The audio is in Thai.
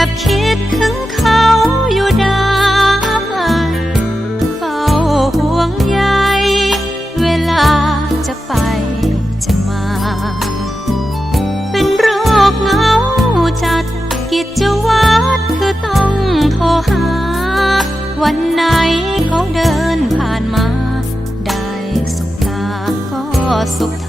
แอบคิดถึงเขาอยู่ได้เฝ้าห่วงใยเวลาจะไปจะมา เป็นโรคเหงาจัดกิจวัตรคือต้องโทรหา วันไหนเขาเดินผ่านมา ได้สุขตาก็สุข